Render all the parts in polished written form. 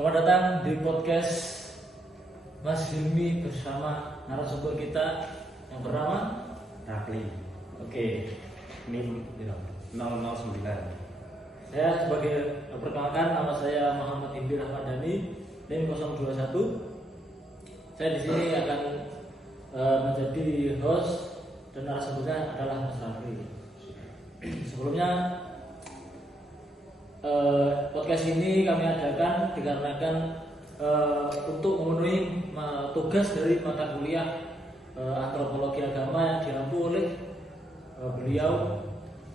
Selamat datang di podcast Mas Hilmi bersama narasumber kita yang bernama Rafli. Oke. NIM 009. Saya sebagai perkenalkan, nama saya Muhammad Indri Rahmadani, NIM 021. Saya di sini akan menjadi host dan narasumbernya adalah Mas Rafli. Sebelumnya podcast ini kami adakan dikarenakan untuk memenuhi tugas dari mata kuliah antropologi agama yang diampu oleh beliau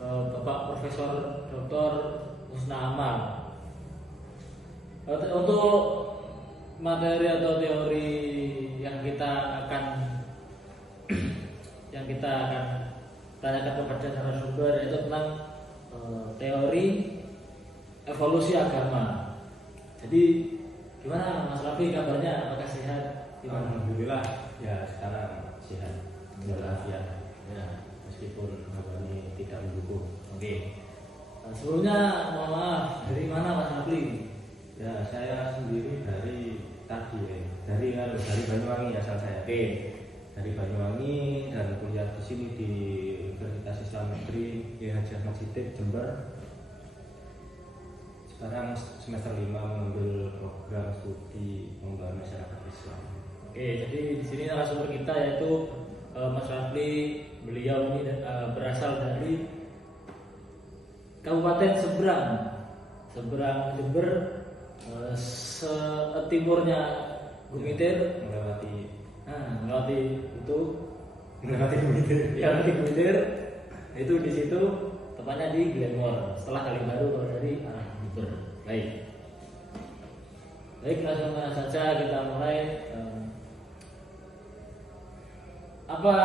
Bapak Profesor Dr. Husna Amal. Untuk materi atau teori yang kita akan tanyakan kepada narasumber yaitu tentang teori evolusi agama. Jadi gimana Mas Raffi kabarnya? Apakah sehat? Alhamdulillah ya, sekarang sehat walafiat ya, meskipun ini tidak mendukung. Oke. Sebelumnya mohon maaf, dari mana Mas Raffi? Ya, saya sendiri dari Banyuwangi asal saya. Oke. Dari Banyuwangi dan kuliah di sini di Universitas Islam Negeri Kiai Haji Ahmad Siddiq Jember. Sekarang semester 5 mengambil program studi pengembangan masyarakat Islam. Oke, jadi di sini narasumber kita yaitu Mas Rafli. Beliau ini berasal dari Kabupaten Seberang Jember, timurnya Gumitir, melewati Gumitir. Itu di situ tepatnya di Glenmore. Setelah Kalibaru kalau dari baik, langsung saja kita mulai. Apa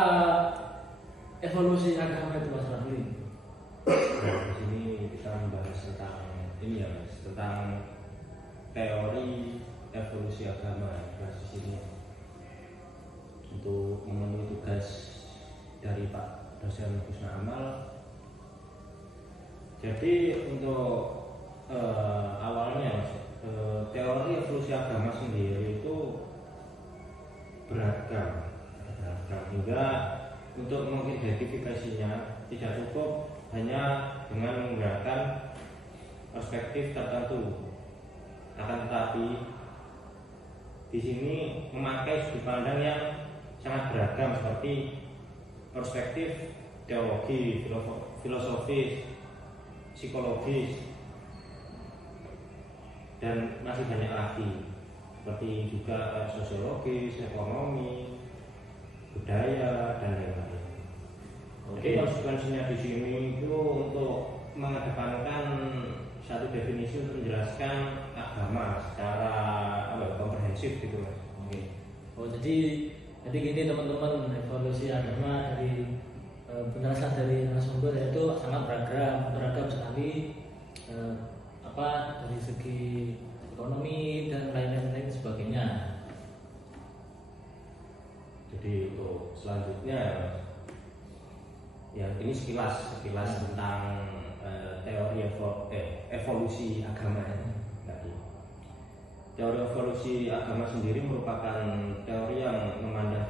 evolusi agama itu Mas Rafli? Nah, di sini kita membahas tentang ini ya, Mas, tentang teori evolusi agama. Di sini untuk memenuhi tugas dari Pak dosen Husna Amal. Jadi untuk awalnya teori evolusi agama sendiri itu beragam hingga untuk mengidentifikasinya tidak cukup hanya dengan menggunakan perspektif tertentu, akan tetapi di sini memakai sudut pandang yang sangat beragam seperti perspektif teologi, filosofis, psikologis, dan masih banyak lagi seperti juga sosiologis, ekonomi, budaya, dan lain-lain. Jadi konsekuensinya di sini itu untuk mengedepankan satu definisi untuk menjelaskan agama secara komprehensif gitu, Mas. Oke. Jadi gini teman-teman, evolusi agama dari penjelasan dari narasumber yaitu sangat beragam sekali, dari segi ekonomi dan lain-lain sebagainya. Jadi untuk selanjutnya ya ini sekilas tentang teori evolusi agama tadi. Teori evolusi agama sendiri merupakan teori yang memandang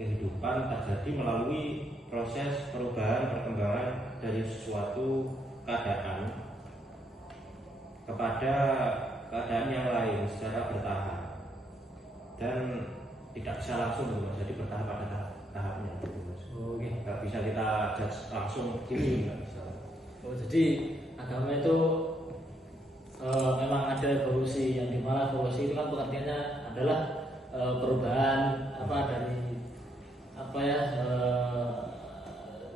kehidupan terjadi melalui proses perubahan perkembangan dari suatu keadaan kepada keadaan yang lain secara bertahap dan tidak bisa langsung, jadi bertahap pada tahapnya. Oke. Nggak bisa kita judge langsung gini, nggak bisa. Jadi agama itu memang ada evolusi, yang dimana evolusi itu kan pengertiannya adalah perubahan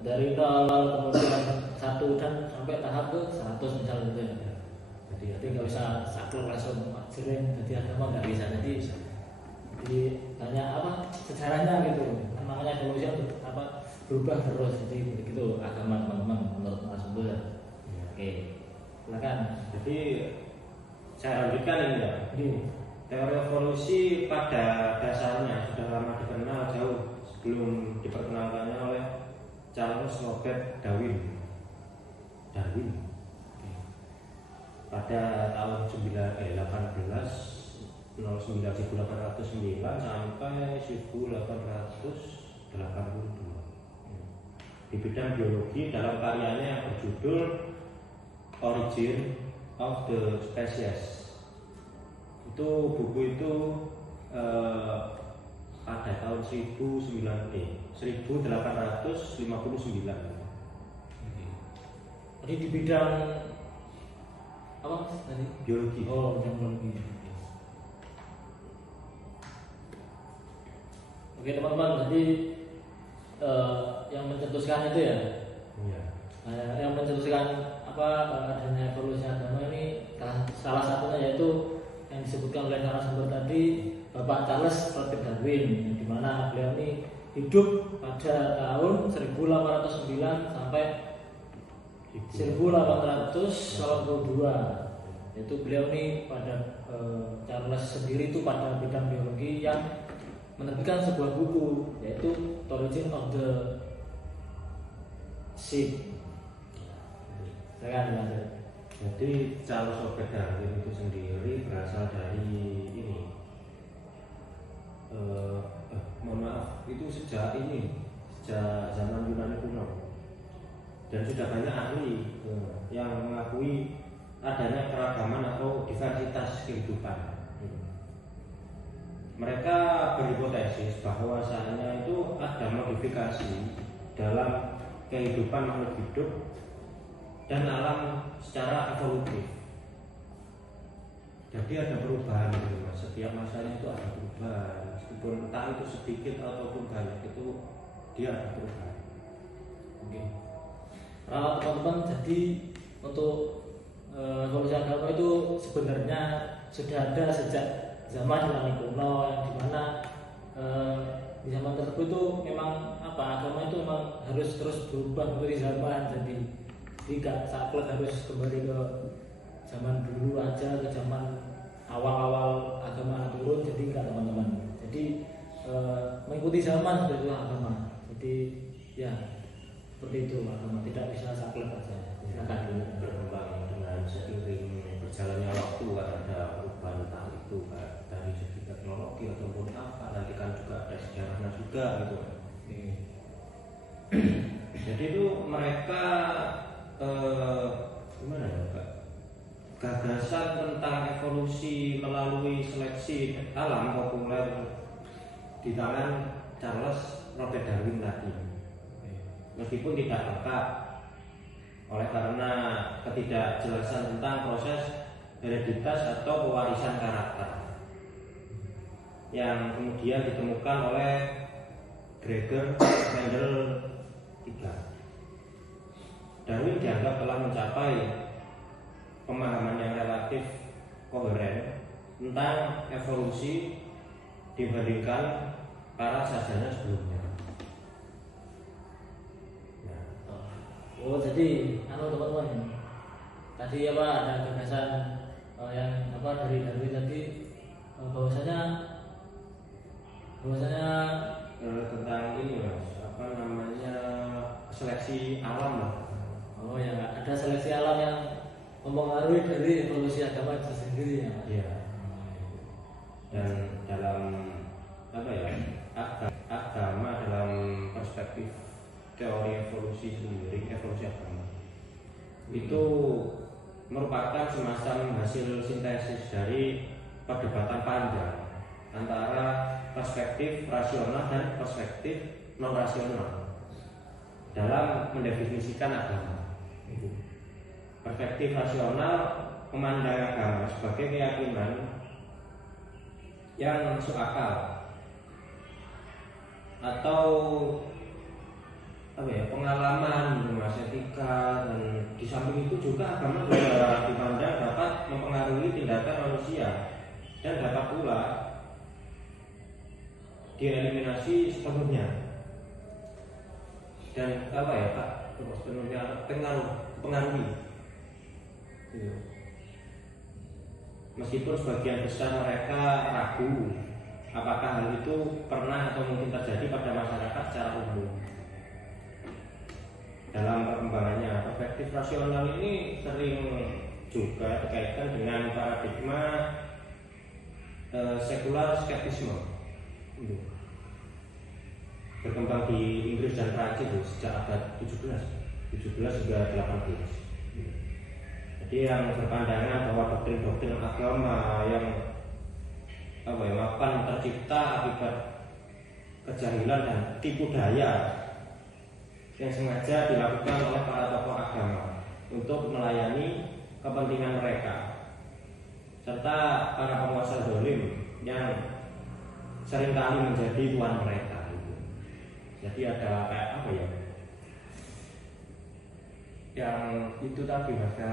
dari 0 kemudian 1 dan sampai tahap ke 100 misalnya gitu ya. Jadi nggak bisa saklek langsung jering jadi agama, nggak bisa. Jadi tanya sejarahnya gitu. Namanya evolusi berubah terus. Jadi begitu agama teman-teman menurut narasumber. Oke, silakan. Jadi saya lanjutkan ini ya. Teori evolusi pada dasarnya sudah lama dikenal jauh sebelum diperkenalkannya oleh Charles Robert Darwin. pada tahun 1809 sampai 1882 di bidang biologi dalam karyanya yang berjudul Origin of the Species. Itu buku itu pada tahun 1859. Jadi di bidang apa tadi? Biologi. Oh, bidang biologi. Oke teman-teman, jadi yang mencetuskan itu ya, Iya. yang mencetuskan apa adanya evolusi agama ini salah satunya yaitu yang disebutkan oleh narasumber tadi, Bapak Charles Robert Darwin, di mana beliau ini hidup pada tahun 1809 sampai 1882. Yaitu beliau ini pada Charles sendiri itu pada bidang biologi yang menerbitkan sebuah buku yaitu Origin of the Sheep. Jadi Charles Robert Darwin itu sendiri berasal dari ini. Mohon maaf, itu sejak zaman Yunani kuno. Dan sudah banyak ahli yang mengakui adanya keragaman atau diversitas kehidupan. Mereka berhipotesis bahwasanya itu ada modifikasi dalam kehidupan makhluk hidup dan alam secara evolutif. Jadi ada perubahan gitu mas. Setiap masanya itu ada perubahan, meskipun entah itu sedikit ataupun banyak, itu dia ada perubahan. Oke. Teman-teman, jadi untuk evolusi agama itu sebenarnya sudah ada sejak zaman Yunani kuno, yang dimana di zaman tersebut itu memang agama itu memang harus terus berubah mengikuti zaman. Jadi tidak saklek harus kembali ke zaman dulu aja, ke zaman awal-awal agama turun. Jadi enggak teman-teman. Jadi mengikuti zaman seperti itu agama. Jadi ya seperti itu agama, tidak bisa saklek aja. Silakan berkembang dengan seiring berjalannya waktu, ada perubahan entah itu dari segi teknologi ataupun apa, nanti kan juga ada sejarahnya juga gitu. Jadi itu mereka gimana ya Pak? Gagasan tentang evolusi melalui seleksi alam populer di tangan Charles Robert Darwin tadi. Meskipun tidak lengkap oleh karena ketidakjelasan tentang proses hereditas atau pewarisan karakter yang kemudian ditemukan oleh Gregor Mendel III. Darwin dianggap telah mencapai pemahaman yang relatif koheren tentang evolusi dibandingkan para sarjana sebelumnya. Oh, jadi teman-teman, tadi ada gagasan yang dari Darwin tadi, bahwasanya tentang ini mas, seleksi alam lah. Oh ya, ada seleksi alam yang mempengaruhi dari evolusi agama itu sendiri ya. Iya. Dan dalam agama dalam perspektif teori evolusi sendiri, evolusi agama itu merupakan semacam hasil sintesis dari perdebatan panjang antara perspektif rasional dan perspektif non rasional dalam mendefinisikan agama. Perspektif rasional memandang agama sebagai keyakinan yang masuk akal atau pengalaman mas, etika, dan di samping itu juga agama juga dipandang dapat mempengaruhi tindakan manusia dan dapat pula dieliminasi sepenuhnya dan sepenuhnya pengaruhi. Meskipun sebagian besar mereka ragu apakah hal itu pernah atau mungkin terjadi pada masyarakat secara umum. Dalam perkembangannya, perspektif rasional ini sering juga dikaitkan dengan paradigma sekular skeptisme berkembang di Inggris dan Prancis sejak abad 17 hingga 18. Jadi yang berpandangan bahwa doktrin-doktrin agama yang mapan tercipta akibat kejahilan dan tipu daya yang sengaja dilakukan oleh para tokoh agama untuk melayani kepentingan mereka, serta para penguasa zalim yang seringkali menjadi tuan mereka. Jadi ada kayak apa ya? Yang itu tadi maka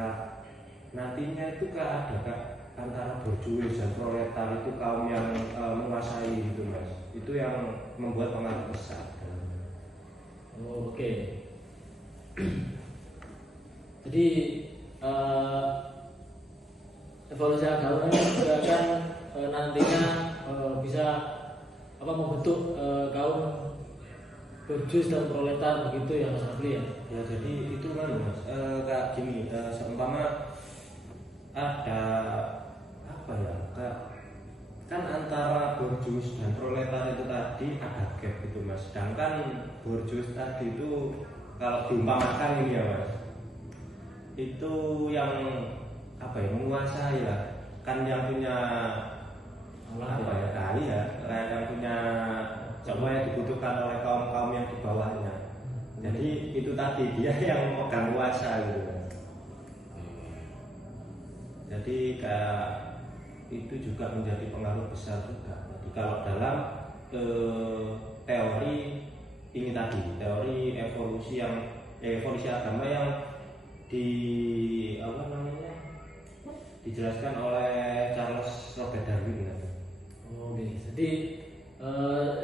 nantinya itu ada antara borjuis dan proletar itu kaum yang menguasai gitu mas. Itu yang membuat pengaruh besar. Oh, oke. Jadi evolusi agama ini juga kan nantinya bisa membentuk kaum borjuis dan proletar begitu ya Mas Rafli ya. Ya jadi itu kan mas kayak gini seumpama ada apa ya kan antara borjuis dan proletar itu tadi ada gap gitu mas. Sedangkan borjuis tadi itu kalau diumpamakan ini ya mas, itu yang menguasai lah, kan yang punya kali ya, yang punya semua yang dibutuhkan oleh kaum yang di bawahnya. Jadi itu tadi dia yang memegang kuasa gitu kan. Jadi kayak itu juga menjadi pengaruh besar juga. Jadi kalau dalam teori ini tadi, teori evolusi agama yang dijelaskan oleh Charles Robert Darwin kan. Oh, okay. Jadi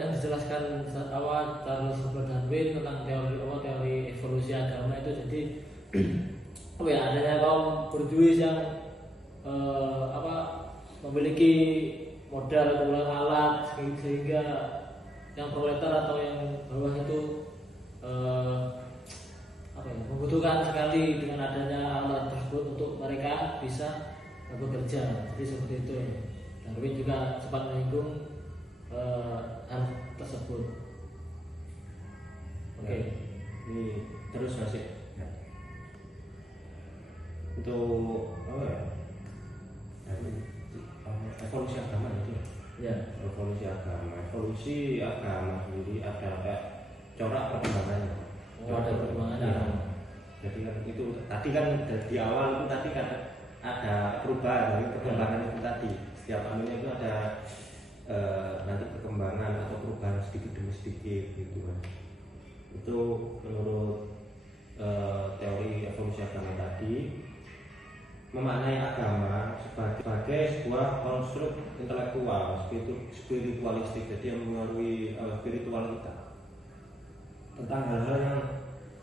yang dijelaskan awal Charles Robert Darwin tentang teori evolusi agama itu jadi adanya kaum borjuis yang memiliki modal ulang alat sehingga yang proletar atau yang bawah itu membutuhkan sekali dengan adanya alat tersebut untuk mereka bisa bekerja. Jadi seperti itu. Darwin juga sempat menyinggung hal tersebut. Oke. Ini terus masih untuk evolusi agama itu ya. Evolusi agama sendiri ada kayak corak perkembangannya. Ada perkembangannya. Ya. Jadi kan itu tadi kan di awal itu tadi kan ada perubahan dari perkembangan itu tadi. Setiap anunya itu ada nanti perkembangan atau perubahan sedikit demi sedikit gitu kan. Itu menurut teori evolusi agama tadi memaknai agama sebagai sebuah konstruk intelektual spiritualistik, jadi yang mengaruhi spiritual kita tentang hal-hal yang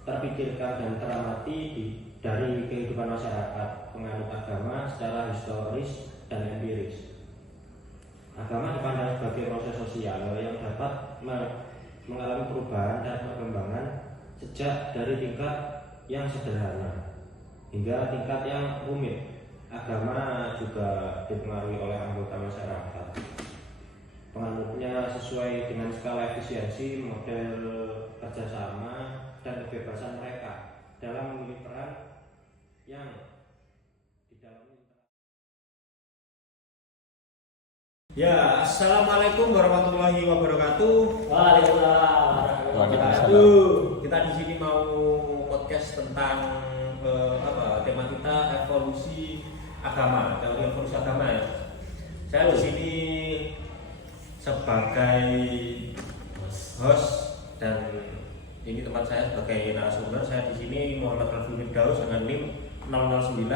terpikirkan dan teramati dari kehidupan masyarakat penganut agama secara historis dan empiris. Agama dipandang sebagai proses sosial yang dapat mengalami perubahan dan perkembangan sejak dari tingkat yang sederhana hingga tingkat yang rumit. Agama juga dipengaruhi oleh anggota masyarakat. Penganutnya sesuai dengan skala efisiensi, model kerjasama, dan kebebasan mereka dalam memilih peran yang di dalam. Ya, assalamualaikum warahmatullahi wabarakatuh. Waalaikumsalam warahmatullahi wabarakatuh. Kita di sini mau podcast tentang tema kita evolusi agama, teori evolusi agama ya. Saya di sini sebagai host dan ini tempat saya sebagai narasumber. Saya di sini Muhammad Raffi Firdaus dengan NIM 009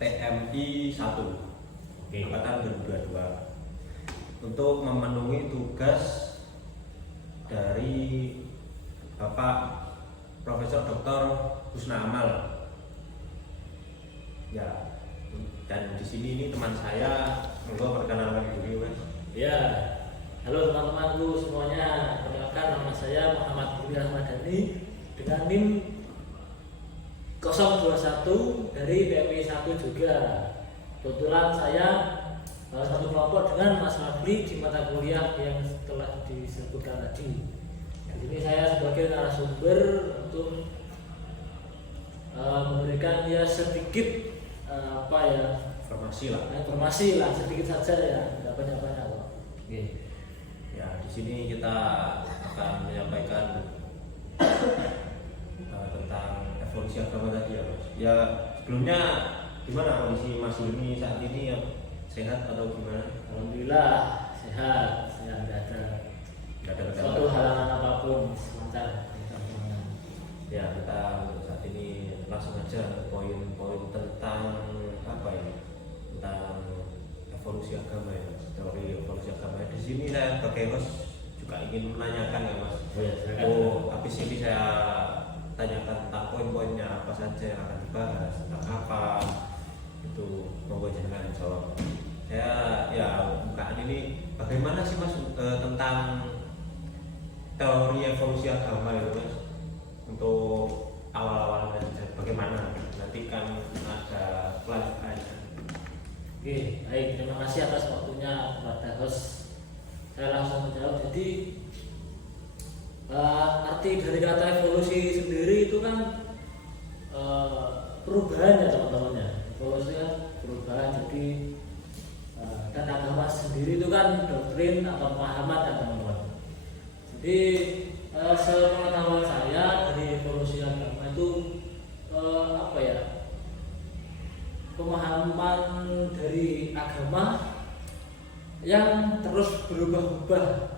TMI 1 angkatan 2022 untuk memenuhi tugas dari Bapak Profesor Dr. Husna Amal. Ya, dan di sini ini teman saya, monggo perkenalkan diri Mas. Ya, halo teman-temanku semuanya. Perkenalkan nama saya Muhammad Budi Ahmad Dhani dengan NIM 009 021 dari PMI 1 juga. Kebetulan saya satu kelompok dengan Mas Fadli di mata kuliah yang telah disebutkan tadi. Di sini saya sebagai narasumber untuk memberikan ya sedikit informasi lah sedikit saja ya, tidak banyak-banyak kok. Ya, di sini kita akan menyampaikan tentang evolusi agama tadi ya Mas. Ya, sebelumnya gimana kondisi Mas Hilmi saat ini, ya sehat atau gimana? Alhamdulillah sehat, tidak ada suatu halangan apapun, lancar. Ya, kita untuk saat ini langsung aja ke poin-poin tentang apa ini? Tentang evolusi agama ya, teori evolusi agama. Di sini saya sebagai host juga ingin menanyakan ya Mas. Habis ini saya tanyakan tentang poin-poinnya apa saja yang akan dibahas, tentang apa itu, monggo jangan jawab. Saya ya bukaan ini bagaimana sih Mas tentang teori evolusi agama itu Mas, untuk awal-awalnya bagaimana, nanti kan ada kelanjutannya. Oke, baik, terima kasih atas waktunya kepada host. Saya langsung menjawab. Jadi arti dari kata evolusi sendiri itu kan perubahan ya teman-teman ya. Evolusi kan perubahan. Jadi dan agama sendiri itu kan doktrin atau pemahaman ya teman-teman. Jadi sepengetahuan saya dari evolusi agama itu pemahaman dari agama yang terus berubah-ubah.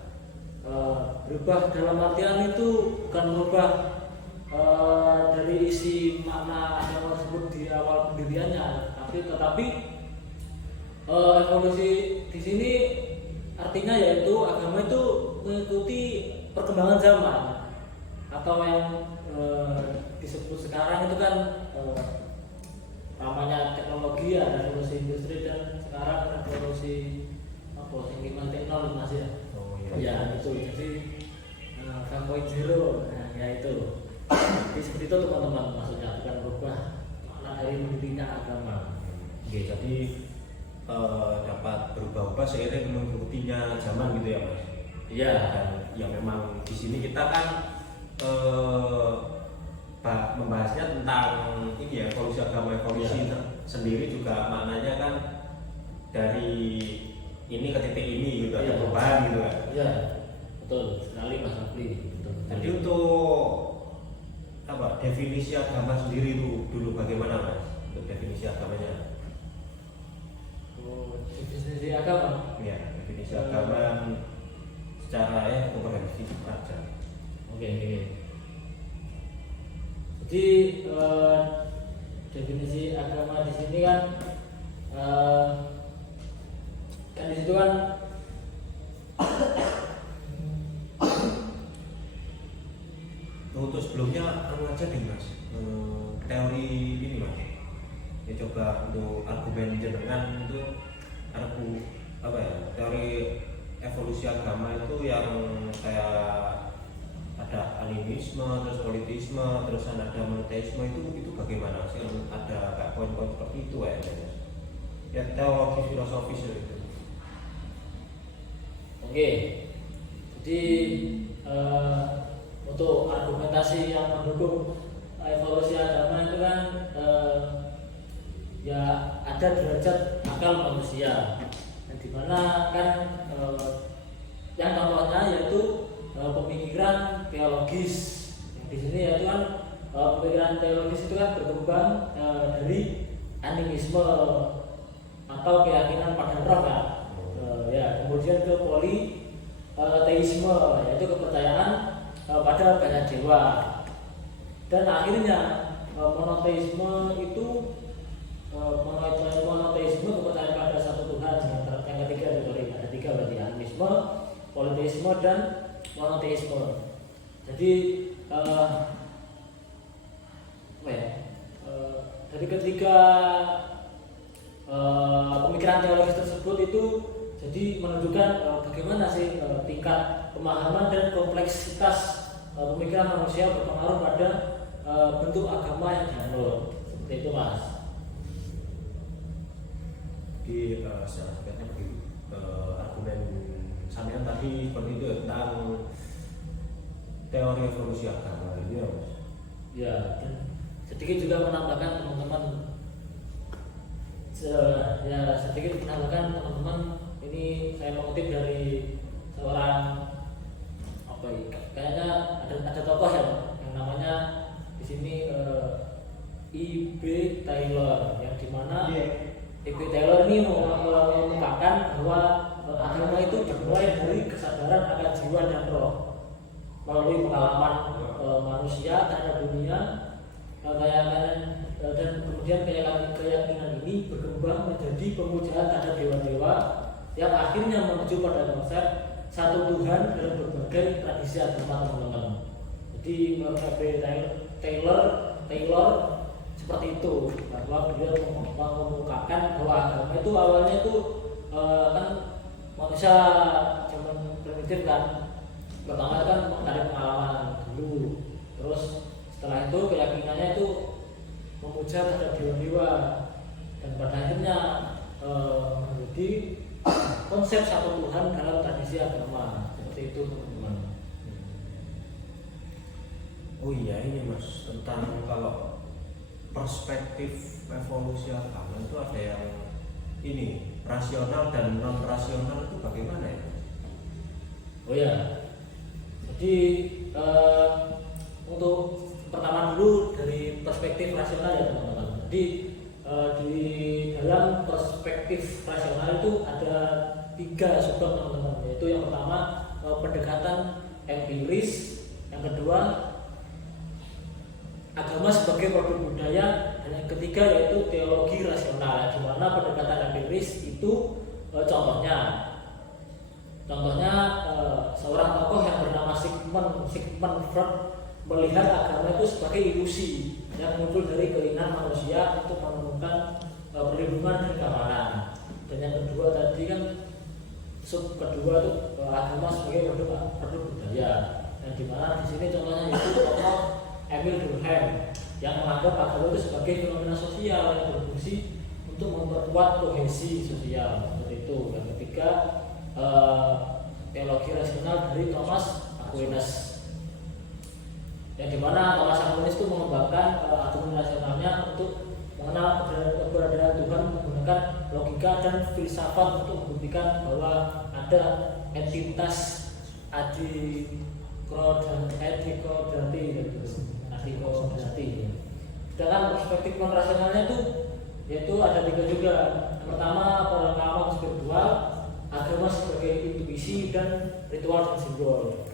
Berubah dalam artian itu bukan berubah dari isi makna agama tersebut di awal pendiriannya, tetapi evolusi di sini artinya yaitu agama itu mengikuti perkembangan zaman, atau yang disebut sekarang itu kan namanya teknologi ya, revolusi industri, dan sekarang revolusi lingkungan teknologi Mas ya. Ya itu, jadi 5.0 ya itu. Jadi seperti itu teman-teman, maksudnya bukan berubah makna dari pendirinya agama. Oke, jadi dapat berubah-ubah seiring mengikutinya zaman gitu ya Mas. Iya. Dan ya memang di sini kita kan membahasnya tentang ini ya, evolusi agama. Evolusi sendiri juga maknanya kan dari ini ke titik ini gitu, ada perubahan gitu kan. Iya, betul sekali Mas Fadli. Jadi untuk definisi agama sendiri itu dulu bagaimana Mas? Untuk definisi agamanya? Definisi agama? Ya, definisi agama secara komprehensif aja. Oke. Jadi definisi agama di sini kan di situ kan untuk sebelumnya aja deh Mas, teori ini Mas. Ya coba untuk argumen jenengan itu teori evolusi agama itu yang kayak ada animisme, terus politisme, terus ada monoteisme, itu bagaimana sih? Ada kayak poin-poin seperti itu ya teologi filosofis itu. Oke, jadi untuk argumentasi yang mendukung evolusi agama itu kan ya ada derajat akal manusia, yang dimana kan yang contohnya yaitu pemikiran teologis. Di sini yaitu kan pemikiran teologis itu kan berkembang dari animisme atau keyakinan pada roh kan. Kemudian ke politeisme, yaitu kepercayaan pada banyak dewa, dan akhirnya monoteisme itu kepercayaan pada satu Tuhan. Yang ketiga ada tiga berarti, animisme, politeisme, dan monoteisme. Jadi dari ketiga pemikiran teologis tersebut itu jadi menunjukkan bagaimana sih tingkat pemahaman dan kompleksitas pemikiran manusia berpengaruh pada bentuk agama yang dianut. Seperti itu Mas. Di secara singkatnya argumen sampean tadi seperti itu tentang teori evolusi agama ini ya Mas. Ya, dan sedikit juga menambahkan teman-teman ini saya mengutip dari seorang apa ya, kayaknya ada tokoh ya yang namanya di sini E.B. Taylor, yang dimana E.B. Taylor ini mengungkapkan bahwa agama itu dimulai dari kesadaran akan jiwa dan roh melalui pengalaman manusia terhadap dunia, dan kemudian keyakinan ini berkembang menjadi pemujaan terhadap dewa-dewa yang akhirnya menuju pada konsep satu Tuhan dalam berbagai tradisi agama teman-teman. Jadi menurut Taylor seperti itu, bahwa beliau mengungkapkan bahwa agama itu awalnya itu kan manusia zaman primitif kan, pertama kan ada pengalaman dulu, terus setelah itu keyakinannya itu memuja terhadap dewa-dewa, dan pada akhirnya menjadi konsep satu Tuhan dalam tradisi agama. Seperti itu teman-teman. Oh iya ini Mas, tentang kalau perspektif evolusi agama itu ada yang ini rasional dan non rasional, itu bagaimana ya? Oh ya, jadi untuk pertama dulu dari perspektif rasional ya teman-teman. Jadi di dalam perspektif rasional itu ada 3 subbab teman-teman, yaitu yang pertama pendekatan empiris, yang kedua agama sebagai produk budaya, dan yang ketiga yaitu teologi rasional, di mana pendekatan empiris itu contohnya seorang tokoh yang bernama Sigmund Freud melihat agama itu sebagai ilusi yang muncul dari keinginan manusia untuk menemukan perlindungan dan keamanan. Dan yang kedua tadi kan sub kedua itu agama sebagai produk budaya, dan di mana di sini contohnya itu tokoh Emil Durkheim yang menganggap agama itu sebagai fenomena sosial yang berfungsi untuk memperkuat kohesi sosial. Seperti itu. Yang ketiga teologi rasional dari Thomas Aquinas, yang dimana Thomas Aquinas itu mengembangkan argumen rasionalnya untuk mengenal keberadaan Tuhan menggunakan logika dan filsafat untuk membuktikan bahwa ada entitas adikodrati. Sedangkan perspektif non rasionalnya itu yaitu ada 3 juga. Yang pertama pengalaman spiritual, agama sebagai intuisi, dan ritual dan simbol.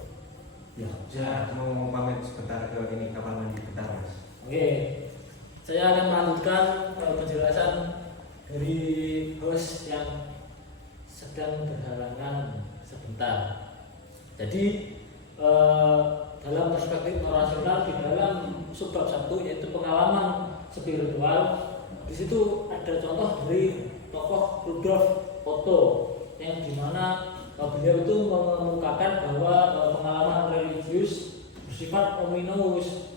Ya, saya mau pamit sebentar ke ini kapal mandi bentar Mas. Oke, saya akan melanjutkan penjelasan dari host yang sedang berhalangan sebentar. Jadi dalam perspektif rasional di dalam subbab 1 yaitu pengalaman spiritual, di situ ada contoh dari tokoh Rudolf Otto, yang dimana beliau itu mengemukakan bahwa pengalaman religius bersifat ominous,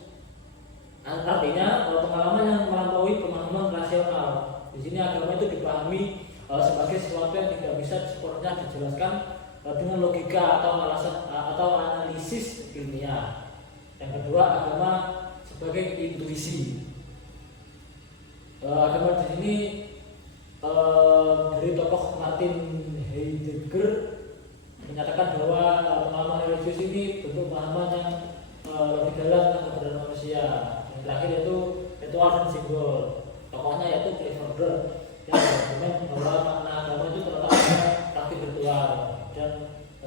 artinya pengalaman yang melampaui pemahaman rasional. Di sini agama itu dipahami sebagai sesuatu yang tidak bisa sepenuhnya dijelaskan dengan logika atau analisis ilmiah. Yang kedua, agama sebagai intuisi. Agama di sini dari tokoh Martin Heidegger menyatakan bahwa pemahaman religius ini bentuk pemahaman yang lebih dalam tentang keberadaan manusia. Yang terakhir yaitu ritual dan simbol. Tokohnya yaitu Clifford yang berargumen bahwa makna agama itu terletak pada praktik ritual dan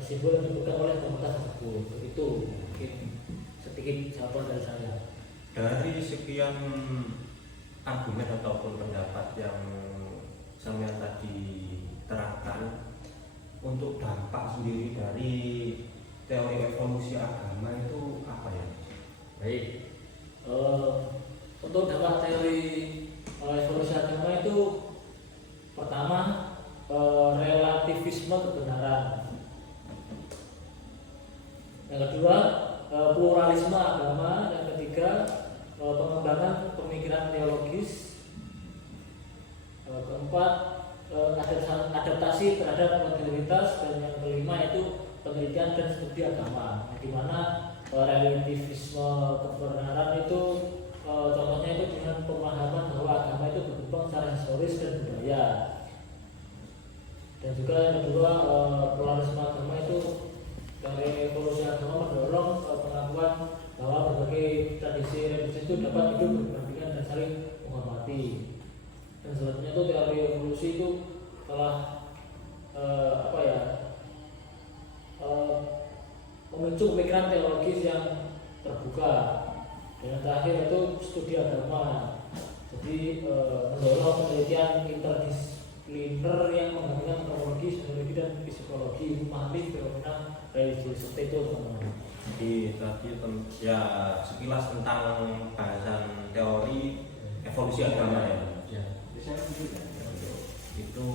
simbol yang dipegang oleh komunitas tersebut. Begitu mungkin sedikit jawaban dari saya. Dari sekian argumen ataupun pendapat yang saya tadi terangkan, untuk dampak sendiri dari teori evolusi agama itu apa ya? Baik, untuk dampak teori evolusi agama itu pertama relativisme kebenaran, yang kedua pluralisme agama, yang ketiga pengembangan pemikiran teologis. Keempat, adaptasi terhadap modernitas, dan yang kelima itu penelitian dan studi agama, di mana relativisme kebenaran itu contohnya itu dengan pemahaman bahwa agama itu berkembang secara historis dan budaya. Dan juga yang kedua, pluralisme agama itu dari evolusi agama mendorong pengakuan bahwa berbagai tradisi religius itu dapat hidup berdampingan dan saling menghormati. Dan selanjutnya itu teori evolusi itu telah memicu pemikiran teologis yang terbuka. Dan yang terakhir itu studi agama. Jadi mendorong penelitian interdisipliner yang menggabungkan antropologi, sosiologi dan psikologi, memahami fenomena religius seperti itu, teman-teman. Jadi tadi ya sekilas tentang bahasan teori evolusi agama ya. Itu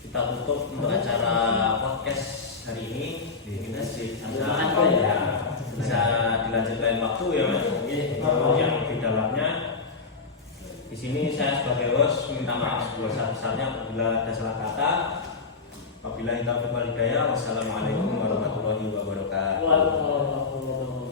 kita tutup untuk acara podcast hari ini. Kita sih bisa dilanjutkan waktu ya Mas. Yang di dalamnya di sini saya sebagai host minta maaf sebesar-besarnya apabila ada salah kata. Wabillahi taufiq wal hidayah. Wassalamualaikum warahmatullahi wabarakatuh. Waalaikumsalam warahmatullahi wabarakatuh.